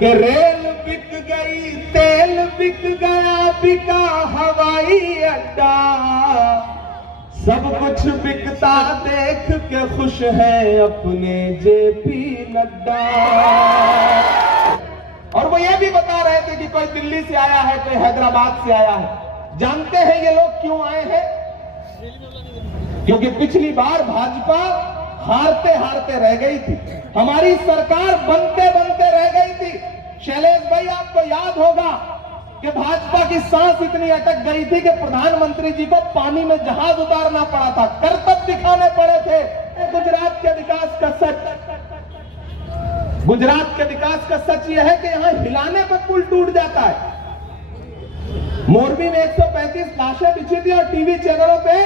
कि रेल बिक गई, तेल बिक गया, बिका हवाई अड्डा, सब कुछ बिकता देख के खुश है अपने जेपी नड्डा। और वो ये भी बता रहे थे कि कोई दिल्ली से आया है, कोई हैदराबाद से आया है। जानते हैं ये लोग क्यों आए हैं? क्योंकि पिछली बार भाजपा हारते हारते रह गई थी, हमारी सरकार बनते बनते रह गई थी। शैलेश भाई, आपको याद होगा कि भाजपा की सांस इतनी अटक गई थी कि प्रधानमंत्री जी को पानी में जहाज उतारना पड़ा था, करतब दिखाने पड़े थे। गुजरात के विकास का सच, गुजरात के विकास का सच यह है कि यहां हिलाने पर पुल टूट जाता है। मोरबी में 135 लाशें बिछी थी और टीवी चैनलों पे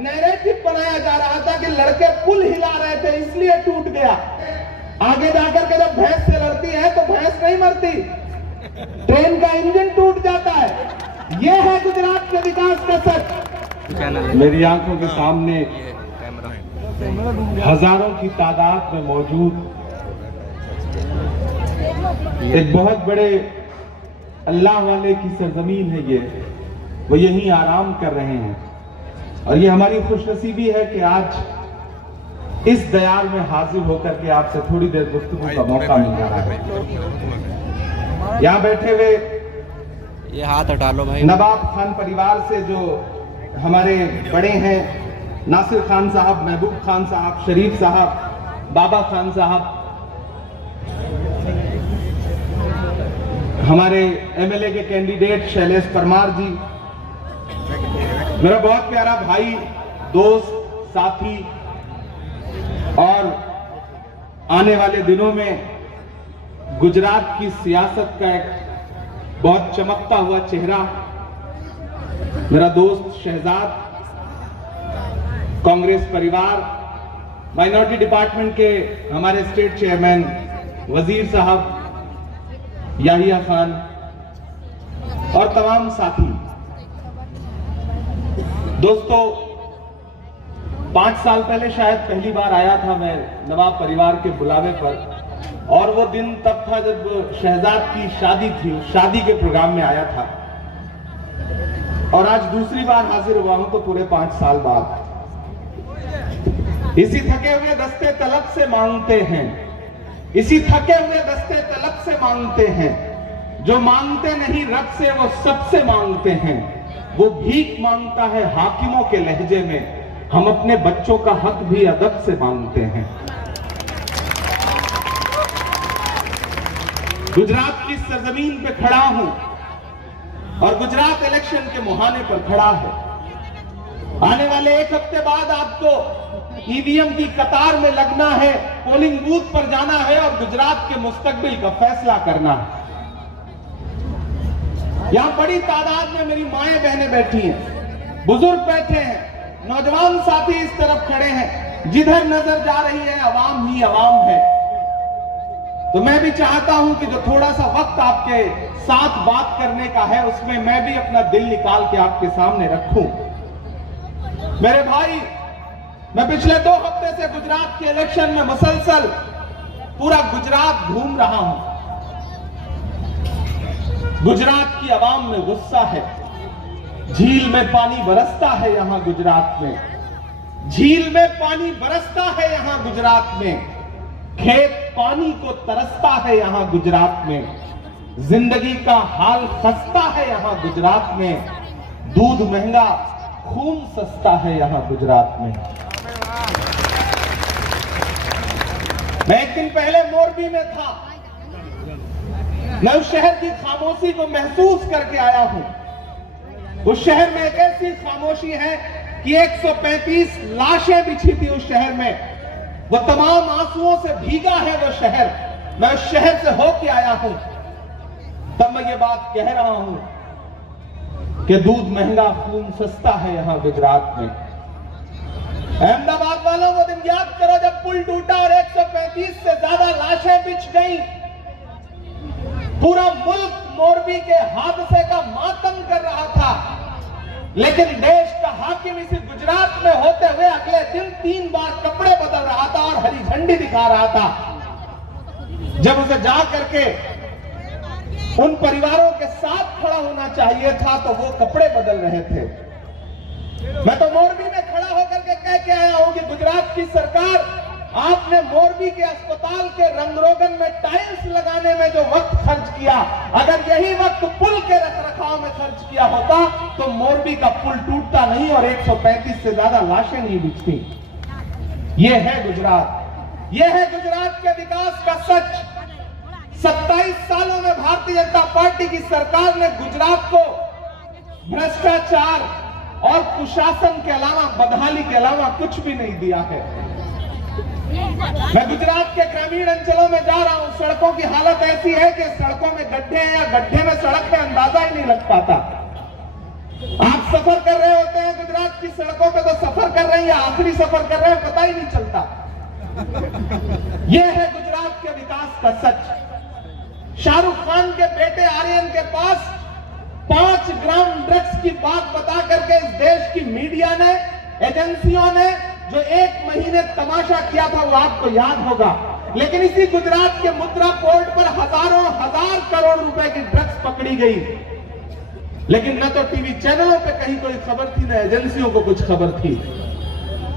नैरेटिव बनाया जा रहा था कि लड़के पुल हिला रहे थे इसलिए टूट गया। आगे जाकर के जब भैंस से लड़ती है तो भैंस नहीं मरती, ट्रेन का इंजन टूट जाता है। यह है गुजरात के विकास का सच। मेरी आंखों के सामने हजारों की तादाद में मौजूद एक बहुत बड़े अल्लाह वाले की सरजमीन है। ये वो यहीं आराम कर रहे हैं और ये हमारी खुशनसीबी है कि आज इस दयाल में हाजिर होकर के आपसे थोड़ी देर गुफ्तगू का मौका मिल रहा है। यहाँ बैठे हुए ये हाथ हटा लो भाई। नवाब खान परिवार से जो हमारे बड़े हैं, नासिर खान साहब, महबूब खान साहब, शरीफ साहब, बाबा खान साहब, हमारे एमएलए के कैंडिडेट शैलेश परमार जी, मेरा बहुत प्यारा भाई, दोस्त, साथी, और आने वाले दिनों में गुजरात की सियासत का एक बहुत चमकता हुआ चेहरा, मेरा दोस्त शहजाद, कांग्रेस परिवार, माइनॉरिटी डिपार्टमेंट के हमारे स्टेट चेयरमैन वजीर साहब याहिया खान और तमाम साथी। दोस्तों, 5 साल पहले शायद पहली बार आया था मैं नवाब परिवार के बुलावे पर, और वो दिन तब था जब शहजाद की शादी थी, शादी के प्रोग्राम में आया था। और आज दूसरी बार हाजिर हुआ हूं तो पूरे 5 साल बाद। इसी थके हुए दस्ते तलब से मांगते हैं, इसी थके हुए दस्ते तलब से मांगते हैं, जो मांगते नहीं रब से वो सबसे मांगते हैं। वो भीख मांगता है हाकिमों के लहजे में, हम अपने बच्चों का हक भी अदब से मांगते हैं। गुजरात की सरजमीन पे खड़ा हूं और गुजरात इलेक्शन के मुहाने पर खड़ा है। आने वाले 1 हफ्ते बाद आपको ईवीएम की कतार में लगना है, पोलिंग बूथ पर जाना है और गुजरात के मुस्तकबिल का फैसला करना है। यहां बड़ी तादाद में मेरी माएं बहनें बैठी हैं, बुजुर्ग बैठे हैं, नौजवान साथी इस तरफ खड़े हैं। जिधर नजर जा रही है अवाम ही अवाम है। तो मैं भी चाहता हूं कि जो थोड़ा सा वक्त आपके साथ बात करने का है उसमें मैं भी अपना दिल निकाल के आपके सामने रखूं। मेरे भाई, मैं पिछले 2 हफ्ते से गुजरात के इलेक्शन में मुसलसल पूरा गुजरात घूम रहा हूं। गुजरात की आवाम में गुस्सा है, झील में पानी बरसता है यहां गुजरात में, झील में पानी बरसता है यहां गुजरात में, खेत पानी को तरसता है यहां गुजरात में, जिंदगी का हाल खस्ता है यहां गुजरात में, दूध महंगा खून सस्ता है यहां गुजरात में। मैं 1 दिन पहले मोरबी में था, मैं उस शहर की खामोशी को महसूस करके आया हूं। उस शहर में एक ऐसी खामोशी है कि 135 लाशें बिछी थी उस शहर में, वो तमाम आंसुओं से भीगा है वो शहर। मैं उस शहर से होके आया हूं, तब मैं ये बात कह रहा हूं कि दूध महंगा खून सस्ता है यहां गुजरात में। अहमदाबाद वालों वो दिन याद करो जब पुल टूटा और 135 से ज्यादा लाशें बिछ गई। पूरा मुल्क मोरबी के हादसे का मातम कर रहा था, लेकिन देश का हाकिम इसी गुजरात में होते हुए अगले दिन 3 बार कपड़े बदल रहा था और हरी झंडी दिखा रहा था। जब उसे जा करके उन परिवारों के साथ खड़ा होना चाहिए था, तो वो कपड़े बदल रहे थे। मैं तो मोरबी में खड़ा होकर के कह के आया हूं कि गुजरात की सरकार, आपने मोरबी के अस्पताल के रंगरोगन में टाइल्स लगाने में जो वक्त खर्च किया, अगर यही वक्त पुल के रखरखाव में खर्च किया होता तो मोरबी का पुल टूटता नहीं और 135 से ज्यादा लाशें नहीं बिकती। ये है गुजरात, ये है गुजरात के विकास का सच। 27 सालों में भारतीय जनता पार्टी की सरकार ने गुजरात को भ्रष्टाचार और कुशासन के अलावा, बदहाली के अलावा कुछ भी नहीं दिया है। मैं गुजरात के ग्रामीण अंचलों में जा रहा हूं, सड़कों की हालत ऐसी है कि सड़कों में गड्ढे हैं या गड्ढे में सड़क है, अंदाजा ही नहीं लग पाता। आप सफर कर रहे होते हैं गुजरात की सड़कों पे, तो सफर कर रहे हैं या आखिरी सफर कर रहे हैं पता ही नहीं चलता। यह है गुजरात के विकास का सच। शाहरुख खान के बेटे आर्यन के पास 5 ग्राम ड्रग्स की बात बता करके इस देश की मीडिया ने, एजेंसियों ने जो 1 महीने तमाशा किया था वो आपको याद होगा। लेकिन इसी गुजरात के मुद्रा पोर्ट पर हजारों हजार करोड़ रुपए की ड्रग्स पकड़ी गई, लेकिन न तो टीवी चैनलों पे कहीं कोई खबर थी, न एजेंसियों को कुछ खबर थी।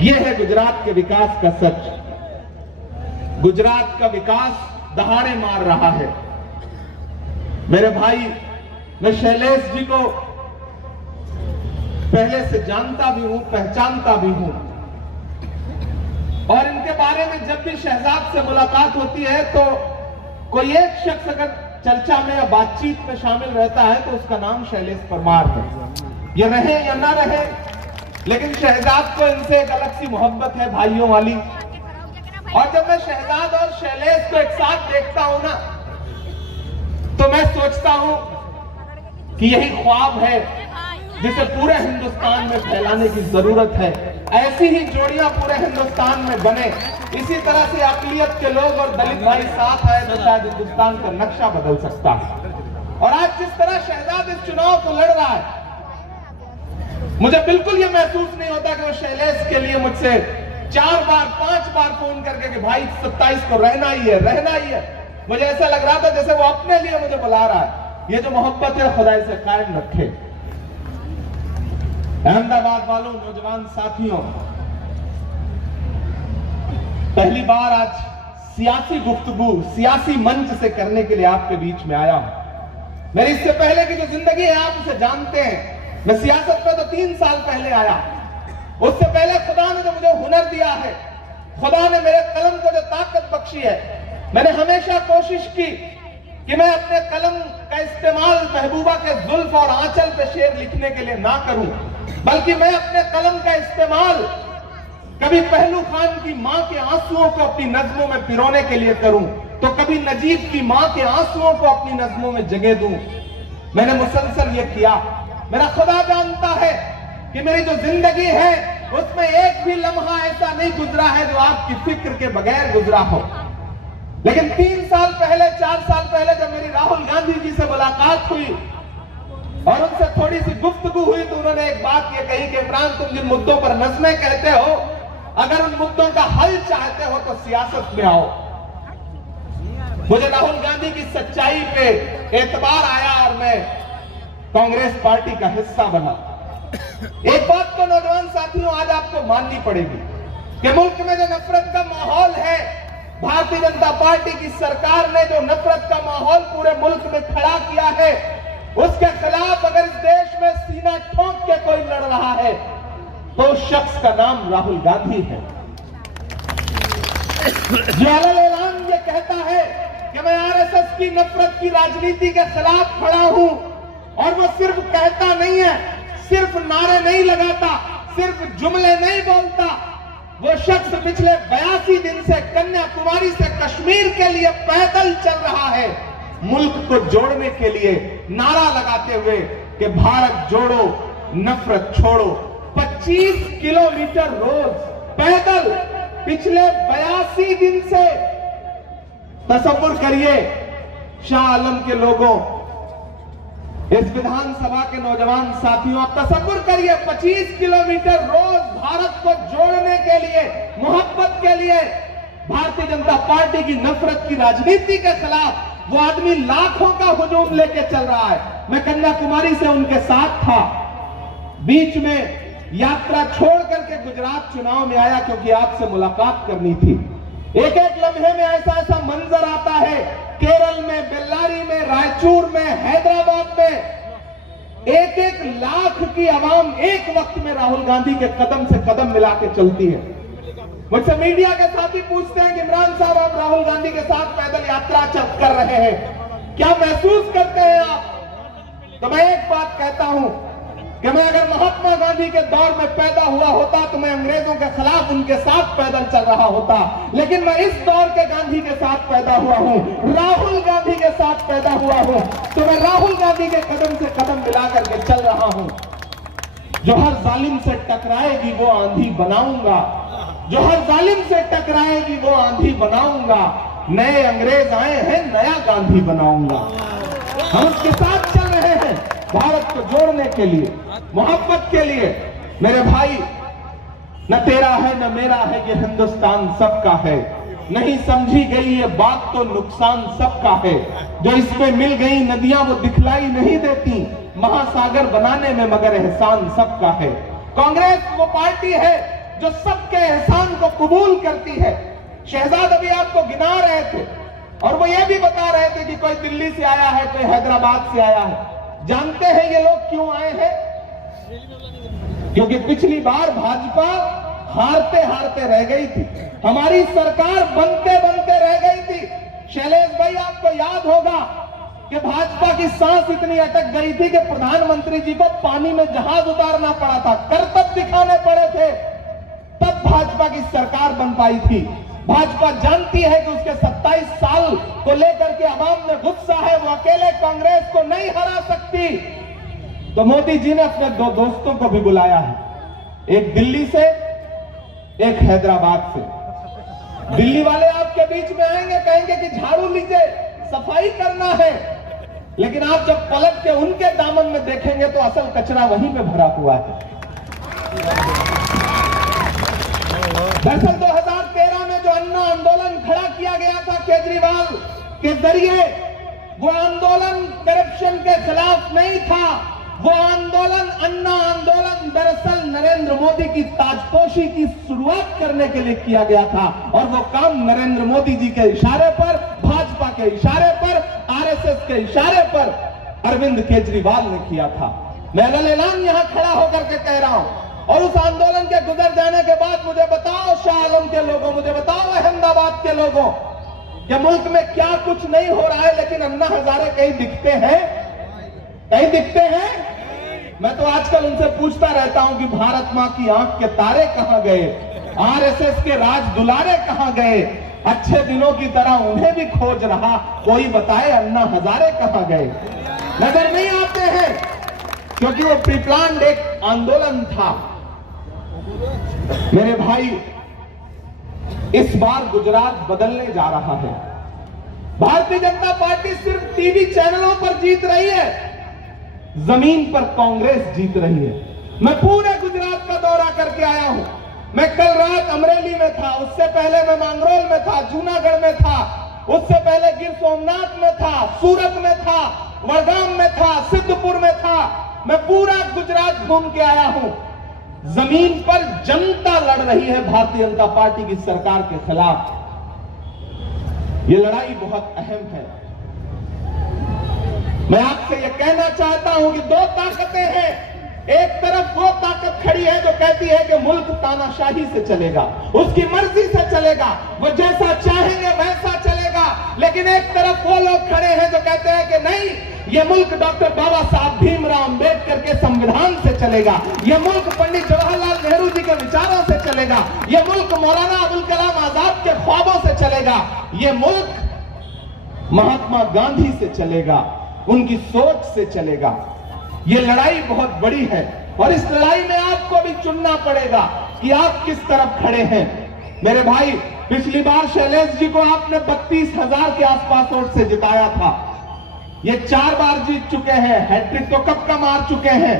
यह है गुजरात के विकास का सच। गुजरात का विकास दहाड़े मार रहा है। मेरे भाई, मैं शैलेश जी को पहले से जानता भी हूं, पहचानता भी हूं, और इनके बारे में जब भी शहजाद से मुलाकात होती है तो कोई एक शख्स अगर चर्चा में या बातचीत में शामिल रहता है तो उसका नाम शैलेश परमार है। ये रहे या ना रहे, लेकिन शहजाद को इनसे एक अलग सी मोहब्बत है, भाइयों वाली। और जब मैं शहजाद और शैलेश को एक साथ देखता हूं ना, तो मैं सोचता हूं कि यही ख्वाब है जिसे पूरे हिंदुस्तान में फैलाने की जरूरत है। ऐसी ही जोड़ियां पूरे हिंदुस्तान में बने, इसी तरह से अकलियत के लोग और दलित भाई साथ आए तो शायद हिंदुस्तान का नक्शा बदल सकता है। और आज जिस तरह शहजाद इस चुनाव को लड़ रहा है, मुझे बिल्कुल यह महसूस नहीं होता कि वो शैलेश के लिए मुझसे 4 बार 5 बार फोन करके कि भाई 27 को रहना ही है, रहना ही है। मुझे ऐसा लग रहा था जैसे वो अपने लिए मुझे बुला रहा है। ये जो मोहब्बत है खुदा इसे कायम रखे। अहमदाबाद वालों, नौजवान साथियों, पहली बार आज सियासी गुफ्तगू सियासी मंच से करने के लिए आपके बीच में आया हूं। मेरी इससे पहले की जो जिंदगी है आप उसे जानते हैं। मैं सियासत में तो 3 साल पहले आया। उससे पहले खुदा ने जो मुझे हुनर दिया है, खुदा ने मेरे कलम को जो ताकत बख्शी है, मैंने हमेशा कोशिश की कि मैं अपने कलम का इस्तेमाल महबूबा के जुल्फ और आंचल पे शेर लिखने के लिए ना करूं, बल्कि मैं अपने कलम का इस्तेमाल कभी पहलू खान की मां के आंसुओं को अपनी नज्मों में पिरोने के लिए करूं, तो कभी नजीब की मां के आंसुओं को अपनी नज्मों में जगह दूं। मैंने मुसलसल ये किया। मेरा खुदा जानता है कि मेरी जो जिंदगी है उसमें एक भी लम्हा ऐसा नहीं गुजरा है जो आपकी फिक्र के बगैर गुजरा हो। लेकिन 3 साल पहले, 4 साल पहले जब मेरी राहुल गांधी जी से मुलाकात हुई और उनसे थोड़ी सी गुफ्तगू हुई, तो उन्होंने एक बात ये कही कि इमरान, तुम जिन मुद्दों पर नज़्में कहते हो, अगर उन मुद्दों का हल चाहते हो तो सियासत में आओ। मुझे राहुल गांधी की सच्चाई पे एतबार आया और मैं कांग्रेस पार्टी का हिस्सा बना। एक बात तो नौजवान साथियों आज आपको माननी पड़ेगी कि मुल्क में जो नफरत का माहौल है, भारतीय जनता पार्टी की सरकार ने जो नफरत का माहौल पूरे मुल्क में खड़ा किया है, उसके खिलाफ अगर इस देश में सीना ठोंक के कोई लड़ रहा है तो उस शख्स का नाम राहुल गांधी है। ज्वाला ऐलान ये कहता है कि मैं आरएसएस की नफरत की राजनीति के खिलाफ खड़ा हूं, और वो सिर्फ कहता नहीं है, सिर्फ नारे नहीं लगाता, सिर्फ जुमले नहीं बोलता। वो शख्स पिछले 82 दिन से कन्याकुमारी से कश्मीर के लिए पैदल चल रहा है, मुल्क को जोड़ने के लिए नारा लगाते हुए कि भारत जोड़ो, नफरत छोड़ो। 25 किलोमीटर रोज पैदल पिछले 82 दिन से। तसव्वुर करिए शाह आलम के लोगों, इस विधानसभा के नौजवान साथियों, तसव्वुर करिए 25 किलोमीटर रोज भारत को जोड़ने के लिए, मोहब्बत के लिए, भारतीय जनता पार्टी की नफरत की राजनीति के खिलाफ वो आदमी लाखों का हुजूम लेके चल रहा है। मैं कन्याकुमारी से उनके साथ था, बीच में यात्रा छोड़ करके गुजरात चुनाव में आया क्योंकि आपसे मुलाकात करनी थी। एक एक लम्हे में ऐसा ऐसा मंजर आता है, केरल में, बेल्लारी में, रायचूर में, हैदराबाद में 1-1 लाख की आवाम एक वक्त में राहुल गांधी के कदम से कदम मिला के चलती है। मुझसे मीडिया के साथी पूछते हैं कि इमरान साहब आप राहुल गांधी के साथ पैदल यात्रा कर रहे हैं, क्या महसूस करते हैं आप? तो मैं एक बात कहता हूं कि मैं अगर महात्मा गांधी के दौर में पैदा हुआ होता तो मैं अंग्रेजों के खिलाफ उनके साथ पैदल चल रहा होता, लेकिन मैं इस दौर के गांधी के साथ पैदा हुआ हूं, राहुल गांधी के साथ पैदा हुआ हूं, तो मैं राहुल गांधी के कदम से कदम मिला करके चल रहा हूं। जो हर जालिम से टकराएगी वो आंधी बनाऊंगा, जो हर जालिम से टकराएगी वो आंधी बनाऊंगा। नए अंग्रेज आए हैं, नया गांधी बनाऊंगा। हम उसके साथ चल रहे हैं भारत को जोड़ने के लिए, मोहब्बत के लिए। मेरे भाई, न तेरा है न मेरा है, ये हिंदुस्तान सबका है। नहीं समझी गई ये बात तो नुकसान सबका है। जो इसमें मिल गई नदियां वो दिखलाई नहीं देती, महासागर बनाने में मगर एहसान सबका है। कांग्रेस वो पार्टी है जो सबके एहसान को कबूल करती है। शहजाद अभी आपको गिना रहे थे और वो ये भी बता रहे थे कि कोई दिल्ली से आया है, कोई हैदराबाद से आया है। जानते हैं ये लोग क्यों आए हैं? क्योंकि पिछली बार भाजपा हारते हारते रह गई थी, हमारी सरकार बनते बनते रह गई थी। शैलेश भाई आपको याद होगा कि भाजपा की सांस इतनी अटक गई थी कि प्रधानमंत्री जी को पानी में जहाज उतारना पड़ा था, करतब दिखाने पड़े थे, तब भाजपा की सरकार बन पाई थी। भाजपा जानती है कि उसके 27 साल को लेकर के अवाम में गुस्सा है, वो अकेले कांग्रेस को नहीं हरा सकती। तो मोदी जी ने अपने 2 दोस्तों को भी बुलाया है, एक दिल्ली से, एक हैदराबाद से। दिल्ली वाले आपके बीच में आएंगे, कहेंगे कि झाड़ू लीजिए, सफाई करना है, लेकिन आप जब पलट के उनके दामन में देखेंगे तो असल कचरा वहीं पे भरा हुआ है। दरअसल 2013 में जो अन्ना आंदोलन खड़ा किया गया था केजरीवाल के जरिए, वो आंदोलन करप्शन के खिलाफ नहीं था, वो आंदोलन, अन्ना आंदोलन दरअसल नरेंद्र मोदी की ताजपोशी की शुरुआत करने के लिए किया गया था। और वो काम नरेंद्र मोदी जी के इशारे पर, भाजपा के इशारे पर, आरएसएस के इशारे पर अरविंद केजरीवाल ने किया था। मैं ऐलान यहां खड़ा होकर के कह रहा हूं। और उस आंदोलन के गुजर जाने के बाद मुझे बताओ शाह आलम के लोगों, मुझे बताओ अहमदाबाद के लोगों, कि मुल्क में क्या कुछ नहीं हो रहा है, लेकिन अन्ना हजारे कहीं दिखते हैं? कहीं दिखते हैं? मैं तो आजकल उनसे पूछता रहता हूं कि भारत मां की आंख के तारे कहां गए, आरएसएस के राज दुलारे कहां गए? अच्छे दिनों की तरह उन्हें भी खोज रहा, कोई बताए अन्ना हजारे कहां गए? नजर नहीं आते हैं, क्योंकि वो प्री प्लान्ड एक आंदोलन था। मेरे भाई, इस बार गुजरात बदलने जा रहा है। भारतीय जनता पार्टी सिर्फ टीवी चैनलों पर जीत रही है, जमीन पर कांग्रेस जीत रही है। मैं पूरे गुजरात का दौरा करके आया हूं। मैं कल रात अमरेली में था, उससे पहले मैं मांगरोल में था, जूनागढ़ में था, उससे पहले गिर सोमनाथ में था, सूरत में था, वडगाम में था, सिद्धपुर में था। मैं पूरा गुजरात घूम के आया हूं। जमीन पर जनता लड़ रही है भारतीय जनता पार्टी की सरकार के खिलाफ। यह लड़ाई बहुत अहम है। मैं आपसे यह कहना चाहता हूं कि 2 ताकतें हैं। एक तरफ वो ताकत खड़ी है जो कहती है कि मुल्क तानाशाही से चलेगा, उसकी मर्जी से चलेगा, वो जैसा चाहेंगे वैसा चलेगा। लेकिन एक तरफ वो लोग खड़े हैं जो कहते हैं कि नहीं, ये मुल्क डॉक्टर बाबा साहब भीमराव अंबेडकर के संविधान से चलेगा, ये मुल्क पंडित जवाहरलाल नेहरू जी के विचारों से चलेगा, ये मुल्क मौलाना अबुल कलाम आजाद के ख्वाबों से चलेगा, ये मुल्क महात्मा गांधी से चलेगा, उनकी सोच से चलेगा। ये लड़ाई बहुत बड़ी है और इस लड़ाई में आपको भी चुनना पड़ेगा कि आप किस तरफ खड़े हैं। मेरे भाई, पिछली बार शैलेश जी को आपने 32,000 के आसपास वोट से जिताया था। ये 4 बार जीत चुके हैं, हैट्रिक तो कब का मार चुके हैं।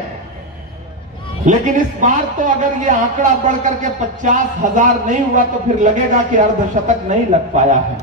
लेकिन इस बार तो अगर ये आंकड़ा बढ़ करके 50,000 नहीं हुआ तो फिर लगेगा कि अर्धशतक नहीं लग पाया है।